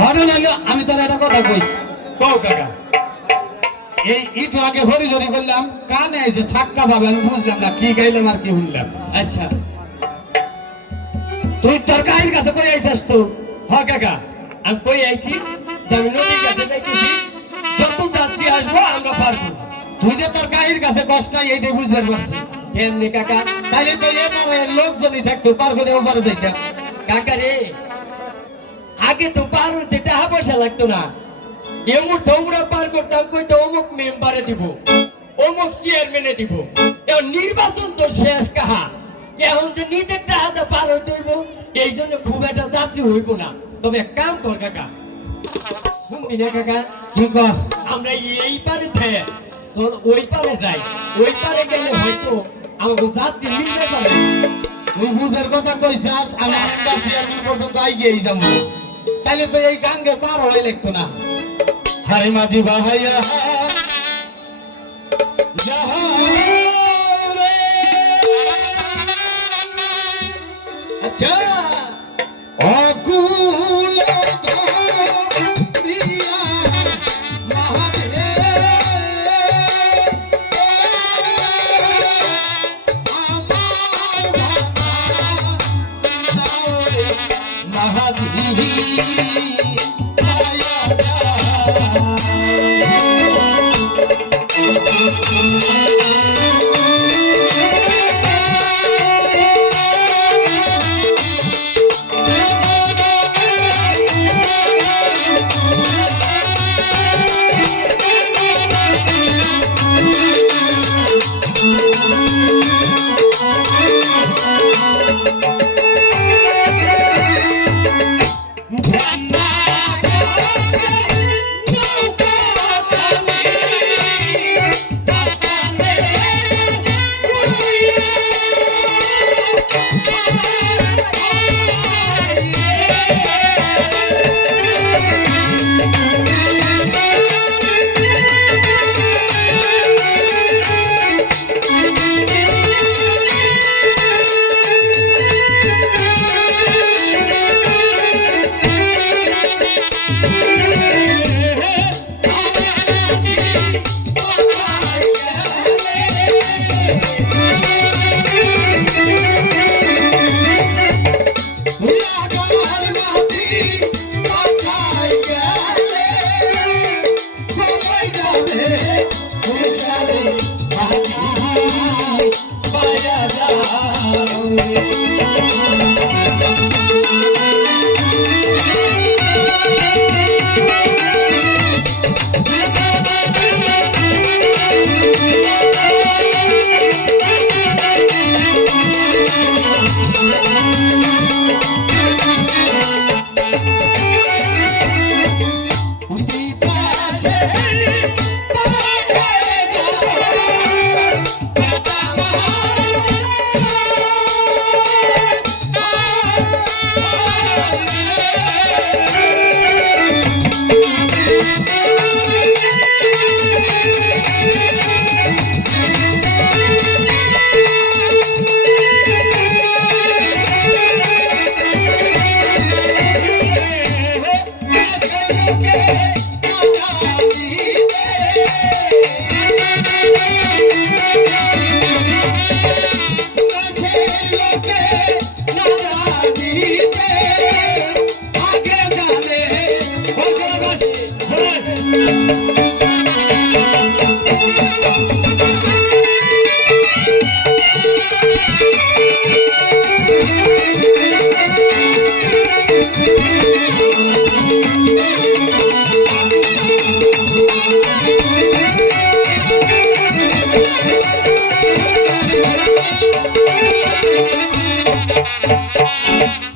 ঘটনা আমি তোর একটা কথা কই? কও কাকা। এই একটু আগে ভরি জরি করলাম কানে এসে ছাক্কা পাবে আমি বুঝলাম না কি গাইলাম আর কি শুনলাম। আচ্ছা। তুই তোর কাহির কাছে কই আইছিস তো? হ কাকা আমি কই আইছি? যে আমি নদীর কাছে যাইতেছি। যত যাত্রী আসব আমরা পার করব। তুই যে তোর কাহির কাছে কষ নাই এইটাই বুঝবার পারছি। কেমনি কাকা? তাইলে তো এবারে লোকজনই থাকতো পার করে ওপারে যাইতাম। কাকা রে আগে তো পার হইতে টাকা পয়সা লাগতো না। এমন তোমরা পার করতাম, কইতো অমুক মেম্বারে দিব, অমুক চেয়ারম্যানে দিব। এখন নির্বাচন তো শেষ কাহা। এখন যে নিজের টাকাটা পার হইতে হইব, এই জন্য খুব একটা যাত্রী হইব না। তবে এক কাম কর কাকা। না কাকা, কি কর? আমরা এই পারে ওই পারে যাই। ওই পারে গেলে হয়তো আমাকে যাত্রী মিলতে পারে। তুই বুঝের কথা কইছাস আমি চেয়ারম্যান পর্যন্ত আইগিয়েই যাব। তাইলে তো এই গাঙ্গে পার হয়ে লিখতো না। হারে মাঝি বাহাইয়া আচ্ছা।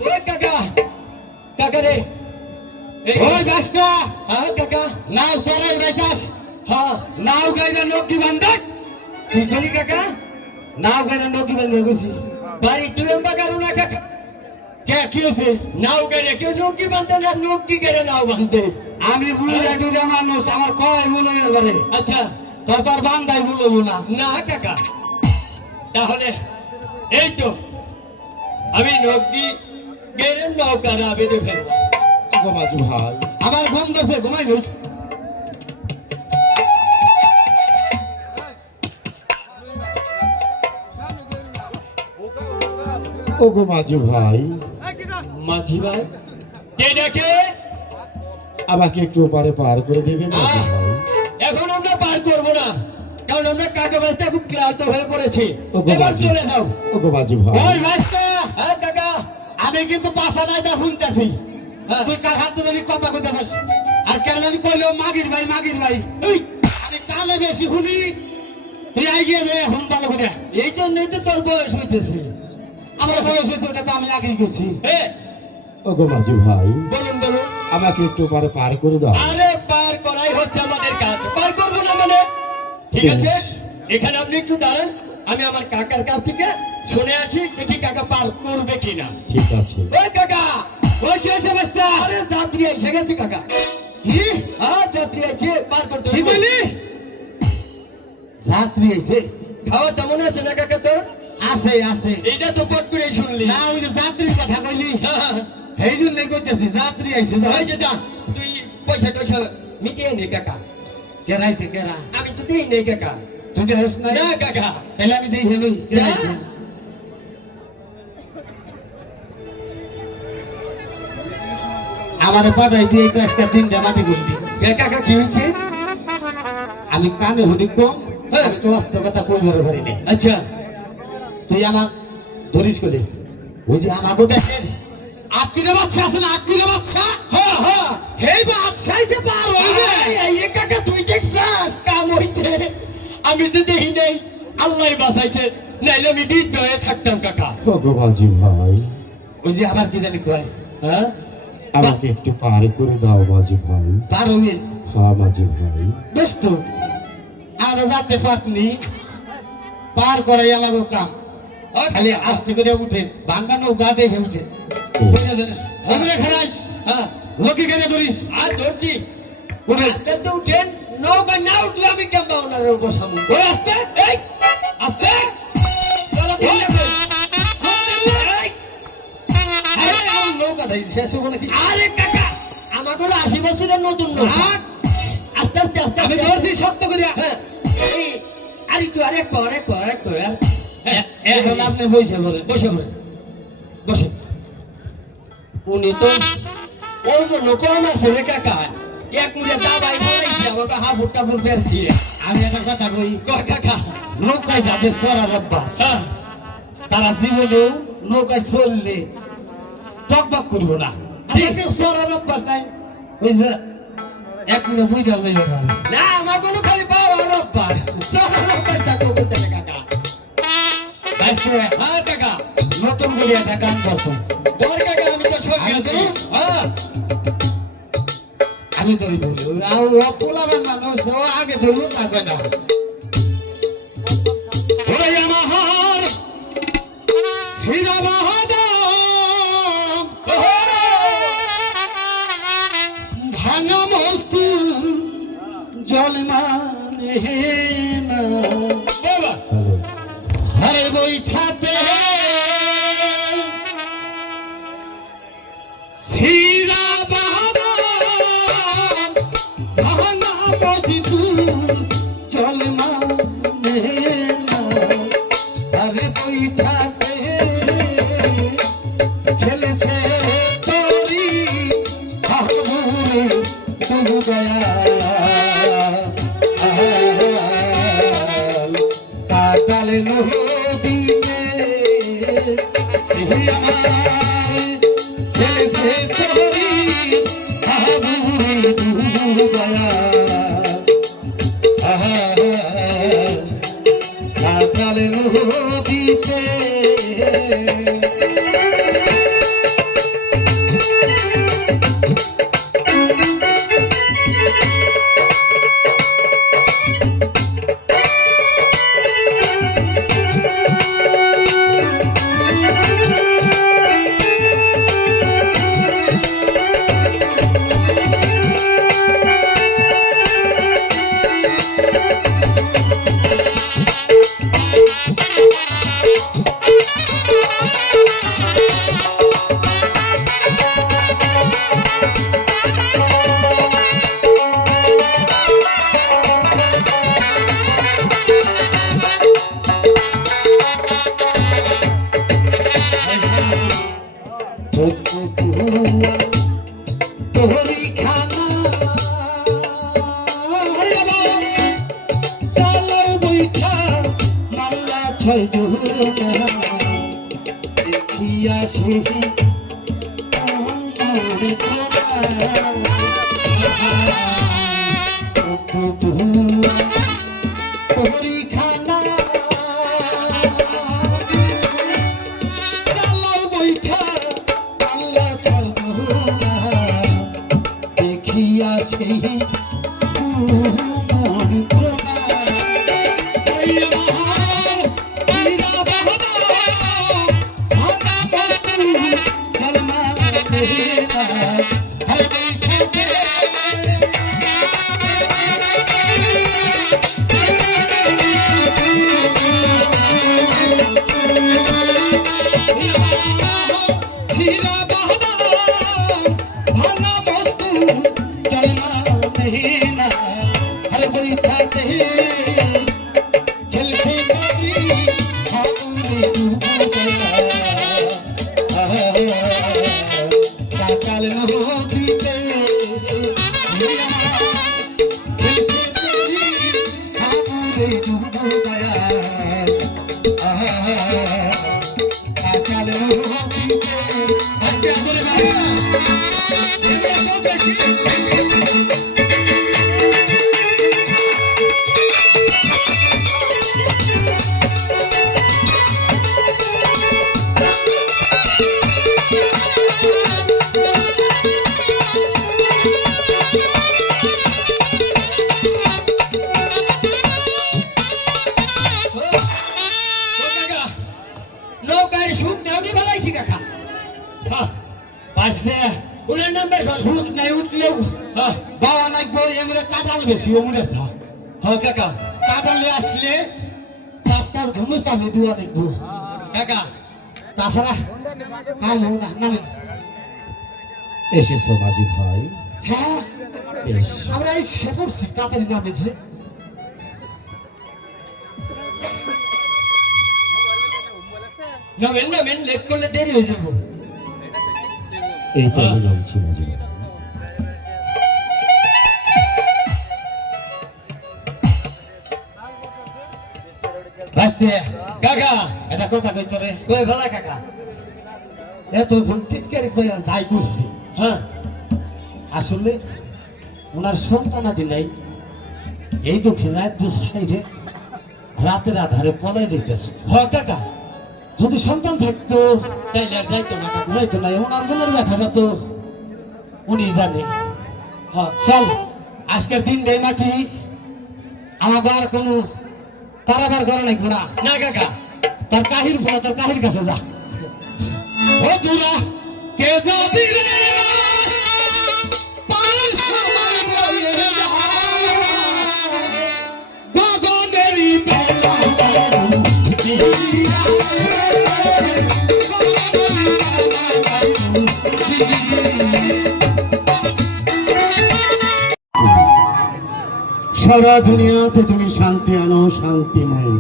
ওই কাকা কাকা রে এই ওই ব্যস্তা হ্যাঁ কাকা নাও সরে উঠেছাস হ্যাঁ নাও গাইলে বাড়ি এম্বা কারও না কাকা কে কি হয়েছে? নাও গেলে। কেউ নৌকি বাঁধতে না নৌকি গেলে নাও বাঁধতে আমি ভুলে একটু মানুষ আমার কয় ভুলে এবারে আচ্ছা। তোর তোর বান্ধাই ভুলবো না। না কাকা। তাহলে এই তো আমি নৌকি গেলে নৌকার আবেদে ফেলব। আমার ঘুম ধরছে ঘুমাই ও গো মাঝি ভাই। মাঝি ভাই কে ডাকে? আমাকে একটু ওপারে পার করে দেবে মাঝি ভাই। এখন আমরা পার করব না কারণ আমরা কাকা বাস্তা খুব ক্লান্ত হয়ে পড়েছি। এবার চলে যাও। ও গো মাঝি ভাই। ওই মাস্টার হ্যাঁ কাকা আমি কিন্তু পাশা নাই দা শুনতেছি। হ্যাঁ। তুই কার হাতে জানি কথা কইতেছিস? আর কেন জানি কইলো মাগির ভাই মাগির ভাই। এই আমি কানে বেশি শুনি। তুই আই গিয়ে রে হুন ভালো করে। এই জন্যই তো তোর বয়স হইতেছে। আমার বয়স হয়েছে ওটা তো আমি আগেই গেছি। এ, মাঝি ভাই বলুন বলুন। আমাকে একটু ওপারে পার করে দাও। আরে পার করাই হচ্ছে আমাদের কাজ। পার করব না মানে? ঠিক আছে? এখানে আপনি একটু দাঁড়ান আমি আমার কাকার কাছ থেকে শুনে আসি দেখি কাকা পার করবে কিনা। ঠিক আছে। ওই কাকা ওই কি হয়েছে মাস্টার? আরে যাত্রী এসে গেছে কাকা। কি? যাত্রী আছে? পার করতে কি বলি রাত্রি আইছে খাওয়া তেমন আছে না কাকা তোর? আছে আছে। এইটা তো পট করে শুনলি। না ওই যে যাত্রীর কথা কইলি। হ্যাঁ, এই জন্যই কইতেছি যাত্রী আইছে যে যা তুই পয়সা টয়সা মিটিয়ে নে কাকা। কেরাইছে কেরা? আমি তো দিই নেই কাকা। তুই না না কাকা। তাহলে আমি কেরাইছে যা। পাঠাই দিয়ে তো একটা তিনটা মাটি গুলবি কে কাকা কি হয়েছে আমি কানে শুনি কম আমি তো অস্ত কথা কই ধরে পারি না আচ্ছা। তুই আমার ধরিস করে ওই যে আমাকে দেখেন। আটকিরে বাচ্চা আছে না? আটকিরে বাচ্চা? হ্যাঁ হ্যাঁ হেই বাচ্চাই যে পার হইবে এই এই কাকা তুই দেখছাস? কাম হইছে। আমি যে দেখি নাই আল্লাহ বাঁচাইছে। নাইলে আমি দিন হয়ে থাকতাম কাকা। ও গো ভাই। ওই যে আবার কি জানি কয়? হ্যাঁ আমাকে একটু পার করে দাও মাঝি ভাই। পার হ্যাঁ মাঝি ভাই। বেশ তো। আর যাতে পাতনি। পার করাই আমার কাম। খালি আস্তে করে উঠে ভাঙ্গা নৌকা দেখে উঠে। খারাইস হ্যাঁ। লোকে কেন ধরিস? আর ধরছি। উঠে। আস্তে তো উঠেন। নৌকা না উঠলে আমি কেমন ওনার বসাবো ওই আস্তে। এই আস্তে। আরে আরে কাকা আমার কোনো আশি বছরের নতুন আস্তে আস্তে আস্তে আমি ধরছি শক্ত করিয়া। হ্যাঁ। এই, আর একটু পর পর আরেক পর এখন আপনি বসে বলেন বসে পড়ে বসে। উনি তো ওজন কম আছে রে কাকা এক মুড়ে দাবাই বলাইছে আমাকে হাফুর টাফুর বের দিয়ে। আমি একটা কথা কই কয় কাকা? নৌকায় যাদের চড়ার অভ্যাস হ্যাঁ। তারা জীবনেও নৌকায় চললে টকবক করব না। আমাকে চড়ার অভ্যাস নাই। ওই যে এক মিনিট বুঝা যাইবে না। আমার কোনো খালি পাওয়ার অভ্যাস। চলার অভ্যাস বাইশে হ্যাঁ কাকা নতুন করে একটা গান করতো তোর কাকা আমি তো সব গেছি? হ্যাঁ। আমি ধরি বলি ও পোলাবেন মানুষ ও আগে ধরুন না। কয় তোহরি কাটাল থা হ্যাঁ কাকা। কাটালে আসলে চারটার ঘুমুস আমি দুয়া দেখব। কাকা তাছাড়া কাম না এসেছ মাঝি ভাই। হ্যাঁ আমরা এই সে করছি তাদের নামে যে। নমেন নমেন লেট করলে দেরি হয়ে যাব। এই তো আমি নামছি মাঝি ভাই কাকা এটা কথা কইতো রে। কই ভালা কাকা? এত ফোন টিটকারি কইয়া যাই করছি হ্যাঁ? আসলে ওনার সন্তানাদি নাই এই দুঃখে রাজ্য সাইডে রাতের আধারে পলাই যেতেছে হ কাকা যদি সন্তান থাকতো তাইলে আর যাইতো না কাকা যাইতো নাই ওনার মনের ব্যথাটা তো উনি জানে। হ্যাঁ চল আজকের দিন দেয় মাটি। আমাকে আর কোনো কারাবার করে নাই ঘোড়া। না কাকা। তার কাহির ফোলা তার কাহির কাছে যা। ও তুরা কে যাবি রে? পাল সমান সারা দুনিয়াতে তুমি শান্তি আনো শান্তিময়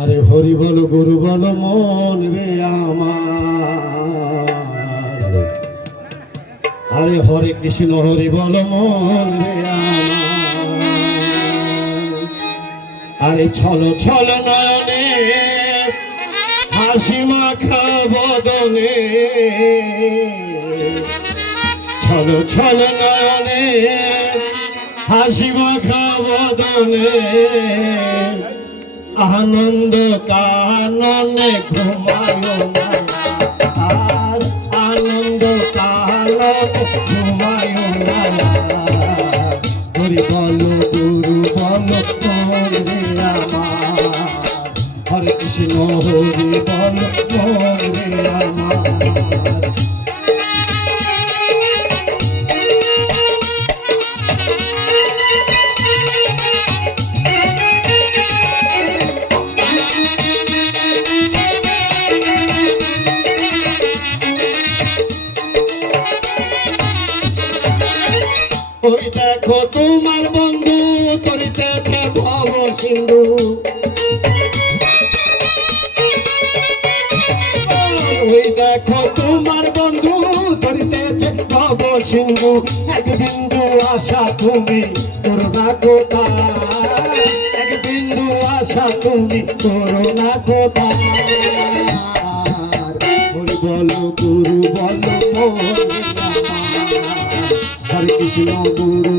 আরে হরি বল, গুরু বল, মন রে আমার। আরে হরে কৃষ্ণ, হরি বল, মন রে আরে ছলো, ছল নয়নে, হাসি মাখা বদনে। ছল ছল নয়নে হাসি মাখা বদনে আনন্দ কাননে ঘুমায় না। আর আনন্দ কাননে ঘুমায় না। হরি বল গুরু বল হরে কৃষ্ণ, হরি বল আশা তুমি করোনা কোথায় হরি বলো, গুরু বলো। হরে কৃষ্ণ, গুরু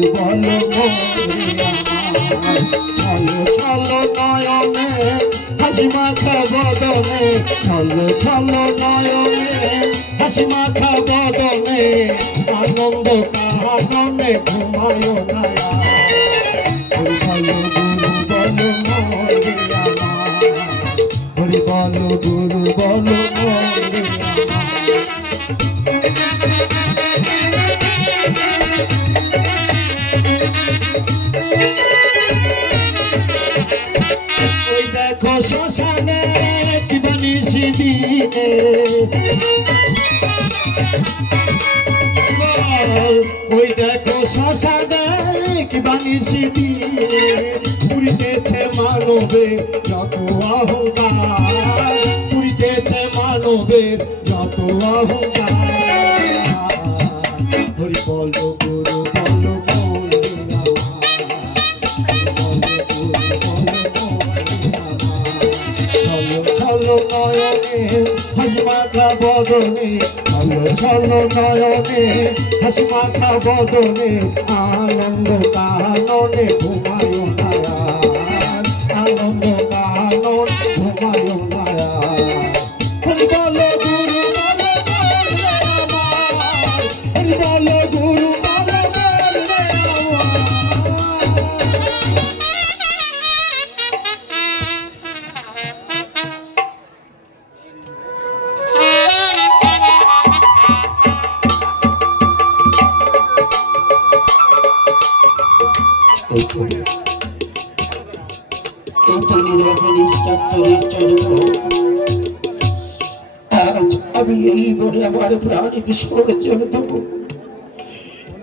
হাসি মাখা বদনে আনন্দ কাননে ঘুমায় নায়া গুরু বলো দেখো শ্মশানে কি বানিয়েছি দিনে ওই দেখো শ্মশানে কি বানিয়েছি দিনে পুরিতেছে মানবের মানবের যত অহংকার হরি বলো গুরু বলো বলো চলো নয়নে হাসি মাখা বদনে চলো চলো নয়নে হাসি বদনে আনন্দ কাননে ঘুমায় আনন্দ কানন ঘুমায় প্রাণী বিসর্জন দেব।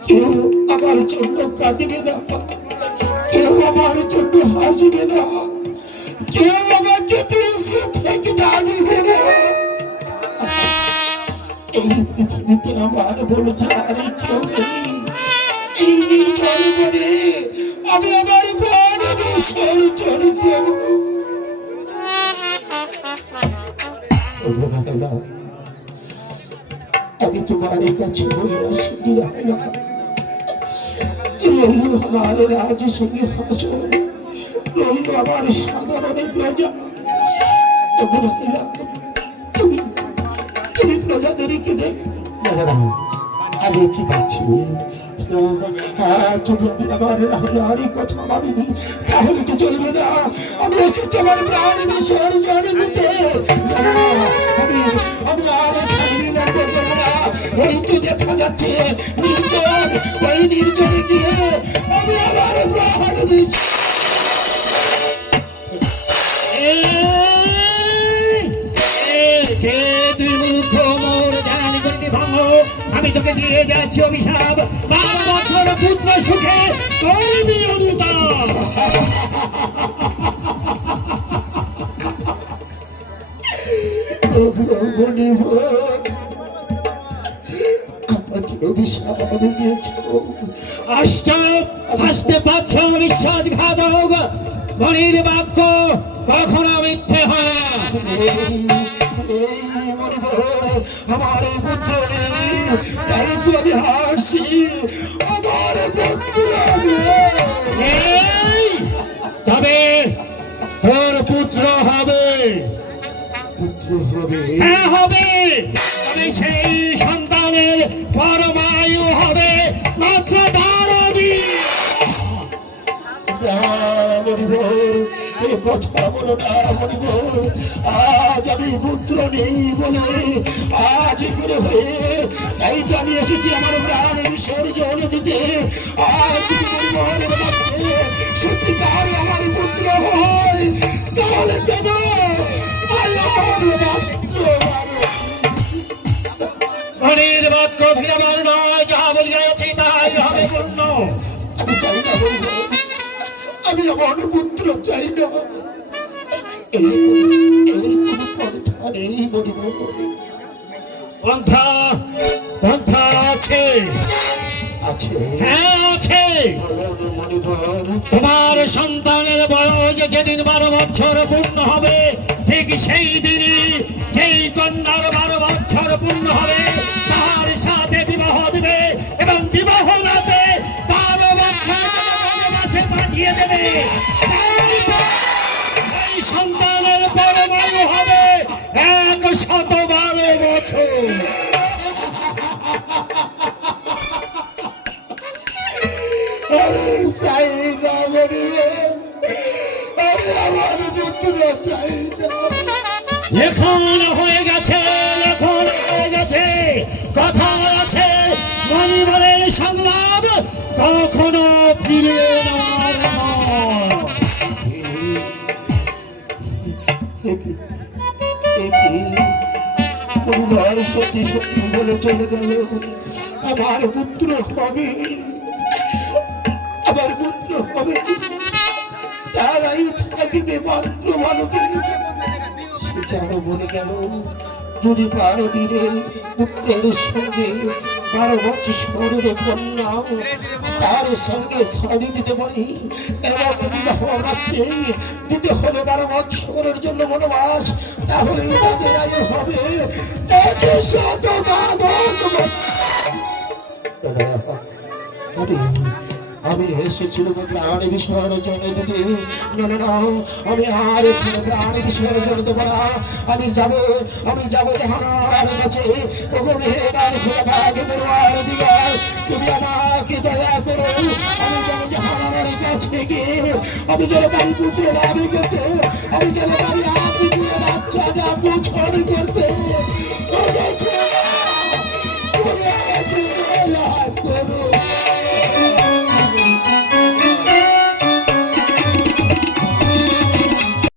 কেউ আমার জন্য কাঁদিবে না। কেউ আমার জন্য হাসবে না। কেউ আমাকে বেঁচে থেকে ডাকবে না। এই পৃথিবীতে আমার বলে আর কেউ নেই। এই নির্জন করে আমি আমার প্রাণ বিসর্জন দেব। আমি তোমার কাছে বলে আসি সঙ্গে আমার সাধারণ প্রজা। তুমি তুমি প্রজাদেরকে আমি কি পাচ্ছি? যদি আমি আমার কথা ভাবিনি তাহলে তো চলবে না। আমি এসেছি আমার প্রাণ বিসর্জন দিতে। আমি আমি আর ওই দেখা যাচ্ছে। নির্জন ওই নির্জনে গিয়ে আমি আমার প্রাণ আমি তোকে দিয়ে যাচ্ছি অভিশাপ। বারো বছর পুত্র সুখে করবি অনুতাপ অভিশাপ দিয়েছ আশ্চর্য হাসতে পারছ বিশ্বাসঘাতক মনির বাক্য কখনো মিথ্যে হয় না। আমার পুত্র তাই তো আমি হাসি আমার পুত্র তবে তোর পুত্র হবে। পুত্র হবে। হ্যাঁ হবে। সেই সন্তানের পরমায়ু হবে মাত্র বারো আজ আমি পুত্র নেই বলে আজ করে হয়ে তাই তো আমি এসেছি আমার প্রাণ বিসর্জন দিতে। আজ সত্যিকার আমার পুত্র হয়, তাহলে মনির বাক্য ফিরাবার নয় যাহা বলিয়াছি তাই হবে পূর্ণ। আমি চাই না বলব আমি আমার পুত্র চাই না। পন্থা পন্থা আছে। আছে। হ্যাঁ তোমার সন্তানের বয়স যেদিন বারো বছর পূর্ণ হবে, ঠিক সেই দিনই সেই কন্যার বারো বছর পূর্ণ হবে, তার সাথে বিবাহ দিবে এবং বিবাহ রাতে বারো বছর মাসে পাঠিয়ে দেবে। আমি চাই না মণিবর আমি আমার পুত্র চাই না হয়ে গেছে, লেখন হয়ে গেছে। কথা আছে মনিবরের সংলাপ, কখনো ফিরে পরিবার সত্যি সত্যি বলে চলে গেল। আমার পুত্র হবে হবে। যদি বারো দিনের পুত্রের সঙ্গে বারো বছরের কন্যা, তার সঙ্গে সাদি দিতে পারি এবং বিবাহ রাত্রে দিতে হবে বারো বছরের জন্য বনবাস, তাহলে হবে। শত আমি এসেছিলাম প্রাণ বিসর্জন দিতে না না না, আমি আর প্রাণ বিসর্জন দেবো না। আমি যাব আমি যাব জাহানার কাছে। ওখানে এবার খুলে ভাগে পড়বার দিকে তুমি আমাকে দয়া করো। আমি যাব জাহানার কাছে গিয়ে। আমি যেন বাড়ি পুত্র লাভি করতে, আমি যেন বাড়ি আদি করে বাচ্চা যা পুছড় করতে।